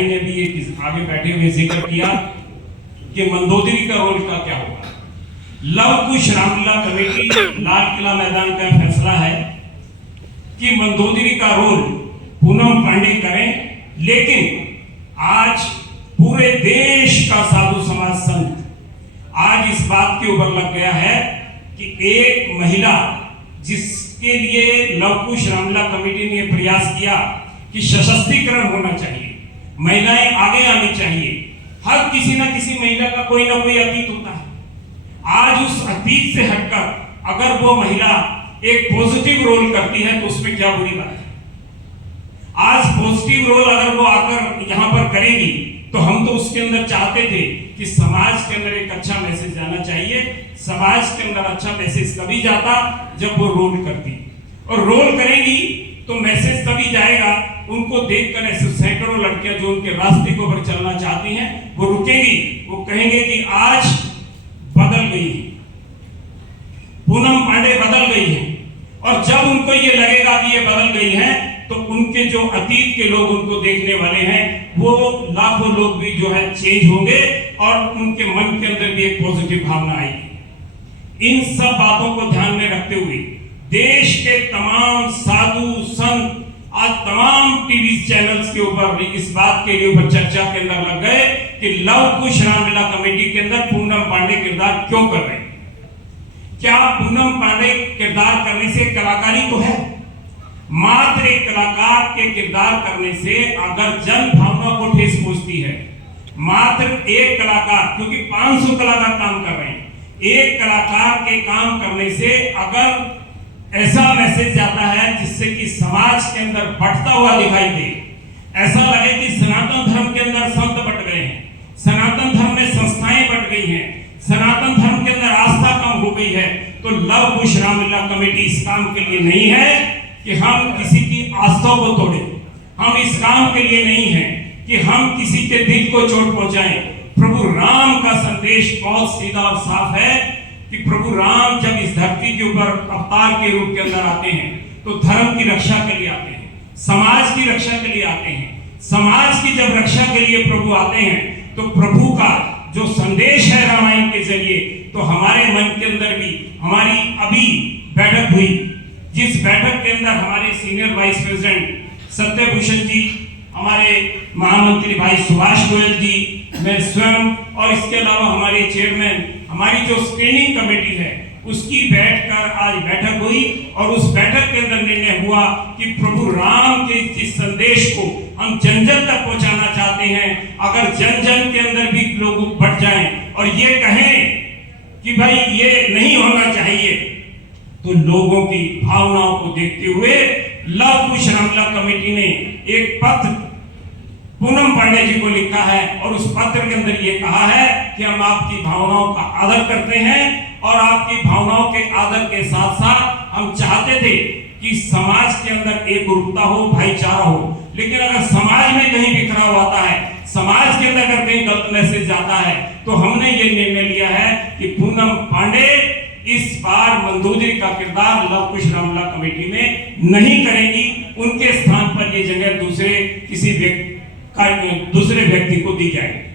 भाई ने भी एक आगे बैठे हुए जिक्र किया कि मंदोदरी का रोल का क्या होगा। लव कुश रामलीला कमेटी लाल किला मैदान का फैसला है कि मंदोदरी का रोल पूनम पांडे करें, लेकिन आज पूरे देश का साधु समाज संघ आज इस बात के ऊपर लग गया है कि एक महिला जिसके लिए लव कुश रामलीला कमेटी ने प्रयास किया कि सशक्तिकरण होना चाहिए, महिलाएं आगे आनी चाहिए। हर किसी ना किसी महिला का कोई ना कोई अतीत होता है। आज उस अतीत से हटकर अगर वो महिला एक पॉजिटिव रोल करती है तो उसमें क्या बुरी बात है। आज पॉजिटिव रोल अगर वो आकर यहाँ पर करेगी तो हम तो उसके अंदर चाहते थे कि समाज के अंदर एक अच्छा मैसेज जाना चाहिए। समाज के अंदर अच्छा मैसेज तभी जाता जब वो रोल करती, और रोल करेगी तो मैसेज तभी जाएगा। उनको देखकर ऐसे सैकड़ों लड़कियां जो उनके रास्ते को पर चलना चाहती हैं वो रुकेगी, वो कहेंगे कि आज बदल गई है, पूनम पांडे बदल गई है। और जब उनको ये लगेगा कि ये बदल गई है तो उनके जो अतीत के लोग उनको देखने वाले हैं वो लाखों लोग भी जो है चेंज होंगे और उनके मन के अंदर भी एक पॉजिटिव भावना आएगी। इन सब बातों को ध्यान में रखते हुए देश के तमाम साधु संत आज तमाम टीवी चैनल्स के ऊपर इस बात के लिए ऊपर चर्चा के अंदर लग गए कि लव कुश रामलीला कमेटी के अंदर पूनम पांडे किरदार क्यों कर रहे हैं। क्या पूनम पांडे किरदार करने से कलाकारी तो है, मात्र एक कलाकार के किरदार करने से अगर जन भावना को ठेस पहुंचती है, मात्र एक कलाकार, क्योंकि 500 कलाकार काम कर रहे हैं, एक कलाकार के काम करने से अगर ऐसा मैसेज जाता है जिससे कि समाज के अंदर बढ़ता हुआ दिखाई दे, ऐसा लगे कि सनातन धर्म के अंदर संत बट गए हैं, सनातन धर्म में संस्थाएं बट गई हैं, सनातन धर्म के अंदर आस्था कम हो गई है, तो लव कुश रामलीला कमेटी इस काम के लिए नहीं है कि हम किसी की आस्था को तोड़ें। हम इस काम के लिए नहीं है कि हम किसी के दिल को चोट पहुंचाएं। प्रभु राम का संदेश बहुत सीधा और साफ है कि प्रभु राम जब इस धरती के ऊपर अवतार के रूप के अंदर आते हैं तो धर्म की रक्षा के लिए आते हैं, समाज की रक्षा के लिए आते हैं। समाज की जब रक्षा के लिए प्रभु आते हैं तो प्रभु का जो संदेश है रामायण के जरिए, तो हमारे मन के अंदर भी हमारी अभी बैठक हुई, जिस बैठक के अंदर हमारे सीनियर वाइस प्रेसिडेंट सत्यभूषण जी, हमारे महामंत्री भाई सुभाष गोयल जी, मैं स्वयं और इसके अलावा हमारे चेयरमैन, हमारी जो स्क्रीनिंग कमेटी है उसकी बैठकर आज बैठक हुई और उस बैठक के अंदर निर्णय हुआ कि प्रभु राम के जिस संदेश को हम जन जन तक पहुंचाना चाहते हैं, अगर जन जन के अंदर भी लोग बढ़ जाएं और ये कहें कि भाई ये नहीं होना चाहिए, तो लोगों की भावनाओं को देखते हुए लव कुश रामलीला कमेटी ने एक पत्र पूनम पांडे जी को लिखा है और उस पत्र के अंदर ये कहा है कि हम आपकी भावनाओं का आदर करते हैं और आपकी भावनाओं के आदर के साथ साथ हम चाहते थे कि समाज के अंदर एक रूपता हो, भाईचारा हो, लेकिन अगर समाज में कहीं बिखराव आता है, समाज के अंदर अगर कहीं गलत मैसेज जाता है, तो हमने ये निर्णय लिया है कि पूनम पांडे इस बार मंदोदरी का किरदार लव कुश रामलीला कमेटी में नहीं करेंगी। उनके स्थान पर ये जगह दूसरे व्यक्ति को दी जाएगी।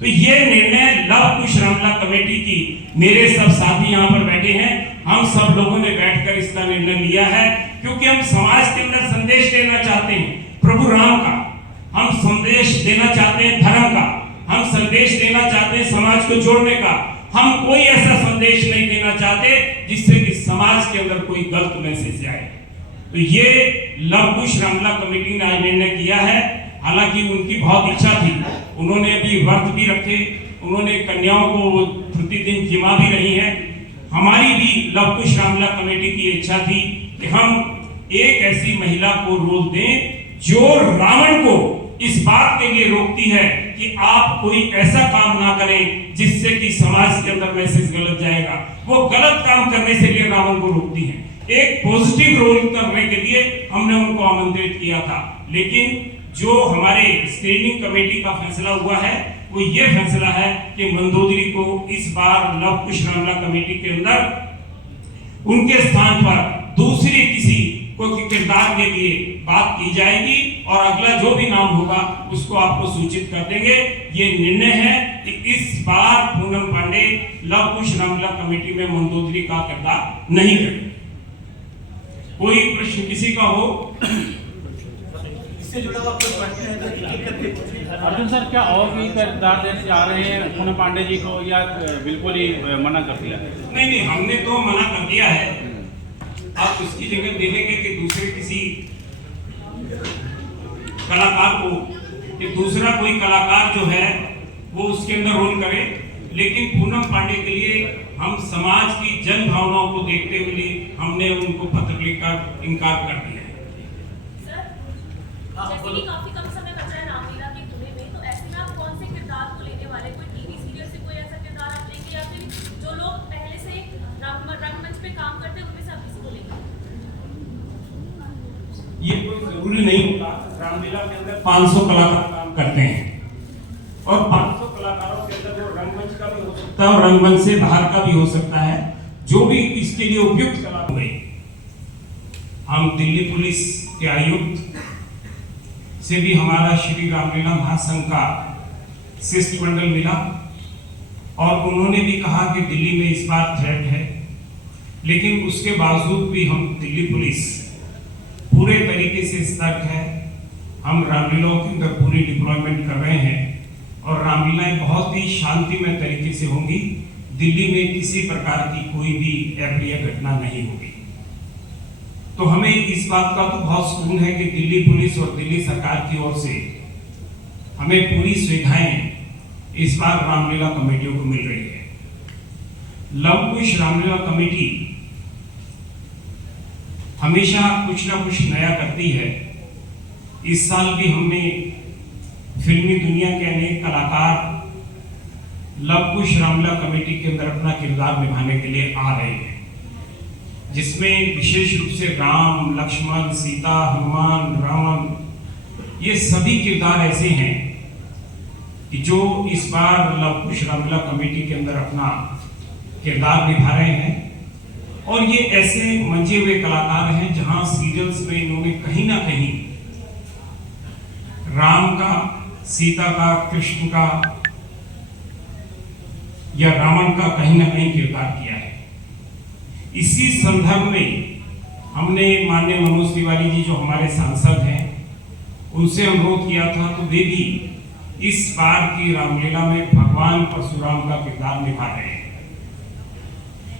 तो ये निर्णय लव कुश रामलीला कमेटी की मेरे सब साथी यहाँ पर बैठे हैं, हम सब लोगों ने बैठकर इसका निर्णय लिया है, क्योंकि हम समाज के अंदर संदेश देना चाहते हैं प्रभु राम का, हम संदेश देना चाहते हैं धर्म का, हम संदेश देना चाहते हैं समाज को जोड़ने का। हम कोई ऐसा संदेश नहीं देना चाहते जिससे कि समाज के अंदर कोई गलत मैसेज जाए। तो ये लव कुश रामलीला कमेटी ने आज निर्णय किया है। हालांकि उनकी बहुत इच्छा थी, उन्होंने अभी व्रत भी रखे, उन्होंने कन्याओं को प्रतिदिन जिमा भी रही हैं। हमारी भी लव कुश रामलीला कमेटी की इच्छा थी कि हम एक ऐसी महिला को रोल दें जो रावण को इस बात के लिए रोकती है कि आप कोई ऐसा काम ना करें जिससे कि समाज के अंदर मैसेज गलत जाएगा। वो गलत काम करने से लिए रावण को रोकती है। एक पॉजिटिव रोल करने के लिए हमने उनको आमंत्रित किया था, लेकिन जो हमारे स्क्रीनिंग कमेटी का फैसला हुआ है वो ये फैसला है कि मंदोदरी को इस बार लव कुश रामलीला कमेटी के अंदर उनके स्थान पर दूसरे किसी को किरदार के लिए बात की जाएगी और अगला जो भी नाम होगा उसको आपको सूचित कर देंगे। ये निर्णय है कि इस बार पूनम पांडे लव कुश रामलीला कमेटी में मंदोदरी का किरदार नहीं करेंगे। कोई प्रश्न किसी का हो? इससे जुड़ा हुआ कोई प्रश्न है तो अर्जुन सर, क्या और भी किरदार देने जा रहे हैं पूनम पांडे जी को, या बिल्कुल ही मना कर दिया? नहीं, हमने तो मना कर दिया है। आप उसकी जगह दे देंगे कि दूसरे किसी कलाकार को, कि दूसरा कोई कलाकार जो है वो उसके अंदर रोल करे। लेकिन पूनम पांडे के लिए हम समाज की जन भावनाओं को देखते हुए हमने उनको पत्र लिखकर इनकार कर दिया है। जैसे कि काफी कम समय बचा है रामलीला के पूरे में, तो ऐसे में आप कौन से किरदार को लेने वाले? कोई टीवी सीरियल से कोई ऐसा किरदार आप लेंगे, या फिर जो लोग पहले से रंगमंच पे काम करते हैं उनमें से आप किसको लेंगे? ये कोई जरूरी नहीं होता। रामलीला के अंदर 500 कलाकार काम करते हैं और 500 कलाकारों के अंदर वो रंगमंच का भी हो सकता है और रंगमंच से बाहर का भी हो सकता है, जो भी इसके लिए उपयुक्त कला हो गई। हम दिल्ली पुलिस के आयुक्त से भी हमारा श्री रामलीला महासंघ का शिष्टमंडल मिला और उन्होंने भी कहा कि दिल्ली में इस बार थ्रेट है, लेकिन उसके बावजूद भी हम दिल्ली पुलिस पूरे तरीके से सतर्क है। हम रामलीलाओं के अंदर पूरी डिप्लॉयमेंट कर रहे हैं और रामलीलाएं बहुत ही शांतिमय तरीके से होंगी। दिल्ली में किसी प्रकार की कोई भी अप्रिय घटना नहीं होगी। तो हमें इस बात का तो बहुत सुकून है कि दिल्ली पुलिस और दिल्ली सरकार की ओर से हमें पूरी सुविधाएं इस बार रामलीला कमेटियों को मिल रही है। लव कुश रामलीला कमेटी हमेशा कुछ ना कुछ नया करती है। इस साल भी हमने फिल्मी दुनिया के अनेक कलाकार लव कुश रामलीला कमेटी के अंदर अपना किरदार निभाने के लिए आ रहे हैं, जिसमें विशेष रूप से राम, लक्ष्मण, सीता, हनुमान, रावण, ये सभी किरदार ऐसे हैं कि जो इस बार लव कुश रामलीला कमेटी के अंदर अपना किरदार निभा रहे हैं। और ये ऐसे मंजे हुए कलाकार हैं जहां सीरियल्स में इन्होंने कहीं ना कहीं राम का, सीता का, कृष्ण का या रावण का कहीं ना कहीं किरदार किया है। इसी संदर्भ में हमने माननीय मनोज तिवारी जी जो हमारे सांसद हैं उनसे अनुरोध किया था, तो वे भी इस बार की रामलीला में भगवान परशुराम का किरदार निभा रहे हैं।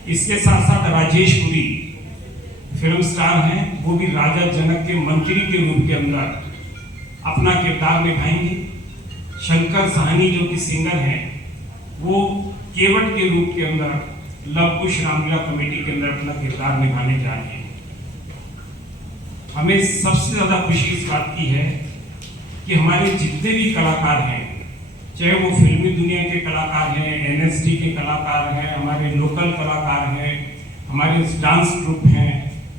इसके साथ साथ राजेश पुरी फिल्म स्टार हैं, वो भी राजा जनक के मंत्री के रूप के अंदर अपना किरदार निभाएंगे। शंकर साहनी जो कि सिंगर हैं वो केवट के रूप के अंदर लव कुश रामलीला कमेटी के अंदर अपना किरदार निभाने जा रहे हैं। हमें सबसे ज्यादा खुशी इस बात की है कि हमारे जितने भी कलाकार हैं, चाहे वो फिल्मी दुनिया के कलाकार हैं, एनएसडी के कलाकार हैं, हमारे लोकल कलाकार हैं, हमारे डांस ग्रुप हैं,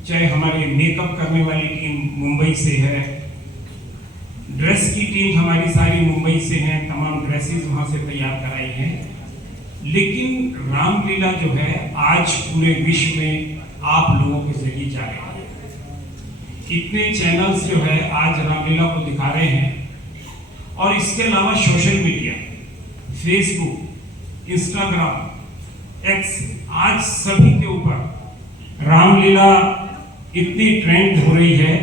चाहे हमारे मेकअप करने वाली टीम मुंबई से है, ड्रेस की टीम हमारी सारी मुंबई से हैं, तमाम ड्रेसेस वहां से तैयार कराई हैं। लेकिन रामलीला जो है आज पूरे विश्व में आप लोगों के जरिए जा रही है। इतने चैनल्स जो है आज रामलीला को दिखा रहे हैं और इसके अलावा social media, Facebook, Instagram, x, आज सभी के ऊपर रामलीला इतनी ट्रेंड हो रही है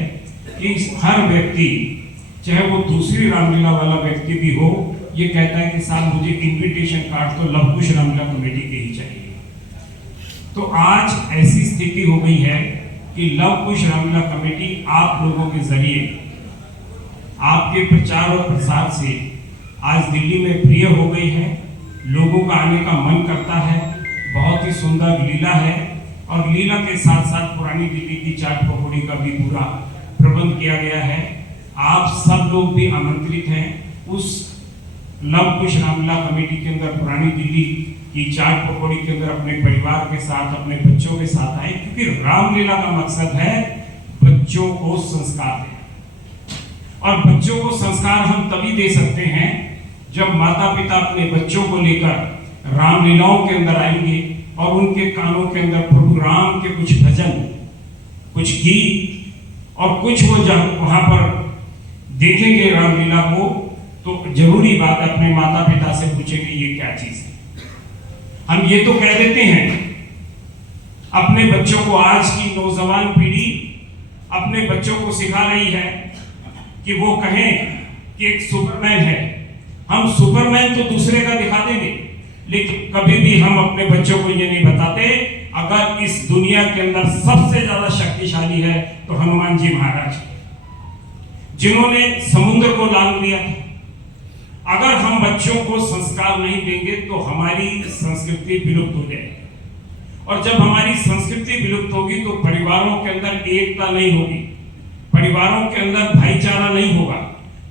कि हर व्यक्ति, चाहे वो दूसरी रामलीला वाला व्यक्ति भी हो, ये कहता है कि साहब मुझे इनविटेशन कार्ड तो लव कुश रामलीला कमेटी के ही चाहिए। तो आज ऐसी स्थिति हो गई है कि लव कुश रामलीला कमेटी आप लोगों के जरिए, आपके प्रचार और प्रसार से आज दिल्ली में प्रिय हो गई है। लोगों का आने का मन करता है। बहुत ही सुंदर लीला है और लीला के साथ साथ पुरानी दिल्ली की चाट पकौड़ी का भी पूरा प्रबंध किया गया है। आप सब लोग भी आमंत्रित हैं उस लव कुश रामलीला कमेटी के अंदर पुरानी दिल्ली की चाट पकौड़ी के अंदर अपने परिवार के साथ, अपने बच्चों के साथ आए, क्योंकि रामलीला का मकसद है बच्चों को संस्कार देना। और बच्चों को संस्कार हम तभी दे सकते हैं जब माता पिता अपने बच्चों को लेकर रामलीलाओं के अंदर आएंगे और उनके कानों के अंदर प्रभु राम के कुछ भजन, कुछ गीत और कुछ वो जब वहां पर देखेंगे रामलीला को तो जरूरी बात है अपने माता पिता से पूछेंगे ये क्या चीज है। हम ये तो कह देते हैं अपने बच्चों को, आज की नौजवान पीढ़ी अपने बच्चों को सिखा रही है कि वो कहें कि एक सुपरमैन है। हम सुपरमैन तो दूसरे का दिखा देंगे, लेकिन कभी भी हम अपने बच्चों को ये नहीं बताते अगर इस दुनिया के अंदर सबसे ज्यादा शक्तिशाली है तो हनुमान जी महाराज, जिन्होंने समुद्र को लांघ लिया था। अगर हम बच्चों को संस्कार नहीं देंगे तो हमारी संस्कृति विलुप्त हो जाएगी, और जब हमारी संस्कृति विलुप्त होगी तो परिवारों के अंदर एकता नहीं होगी, परिवारों के अंदर भाईचारा नहीं होगा।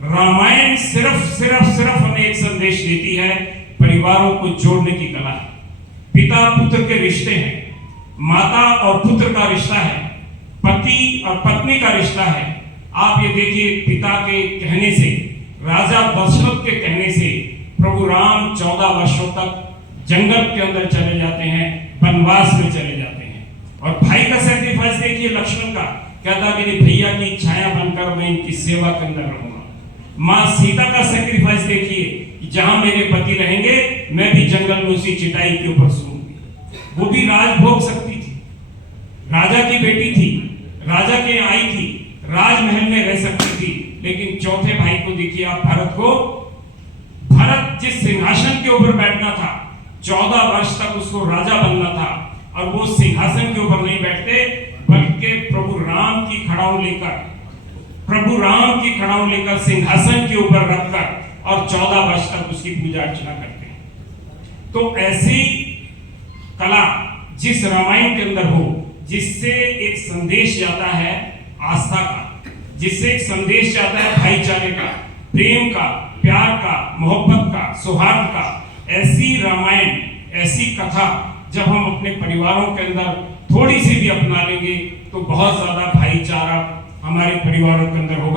रामायण सिर्फ हमें एक संदेश देती है, परिवारों को जोड़ने की कला है। पिता पुत्र के रिश्ते हैं, माता और पुत्र का रिश्ता है, पति और पत्नी का रिश्ता है। आप ये देखिए, पिता के कहने से, राजा दशरथ के कहने से प्रभु राम 14 वर्षों तक जंगल के अंदर चले जाते हैं, वनवास में चले जाते हैं। और भाई का सैक्रिफाइस देखिए लक्ष्मण का, कहता मेरे भैया की छाया बनकर मैं इनकी सेवा के अंदर रहूंगा। माँ सीता का सैक्रिफाइस देखिए कि जहां मेरे पति रहेंगे मैं भी जंगल में उसी चिटाई के ऊपर सोऊंगी। वो भी राज भोग सकती थी, राजा की बेटी थी, राजा के यहाँ आई थी, राजमहल में रह सकती थी, लेकिन चौथे भाई को देखिए आप, भरत जिस सिंहासन के ऊपर बैठना था, 14 वर्ष तक उसको राजा बनना था, और वो सिंहासन के ऊपर नहीं बैठते बल्कि प्रभु राम की खड़ाऊ लेकर सिंहासन के ऊपर रखकर और 14 वर्ष तक उसकी पूजा अर्चना करते हैं। तो ऐसी कला जिस रामायण के अंदर हो, जिससे एक संदेश जाता है आस्था का, जिससे एक संदेश जाता है भाईचारे का, प्रेम का, प्यार का, मोहब्बत का, सौहार्द का, ऐसी रामायण, ऐसी कथा जब हम अपने परिवारों के अंदर थोड़ी सी भी अपना लेंगे तो बहुत ज्यादा भाईचारा हमारे परिवारों के अंदर होगा।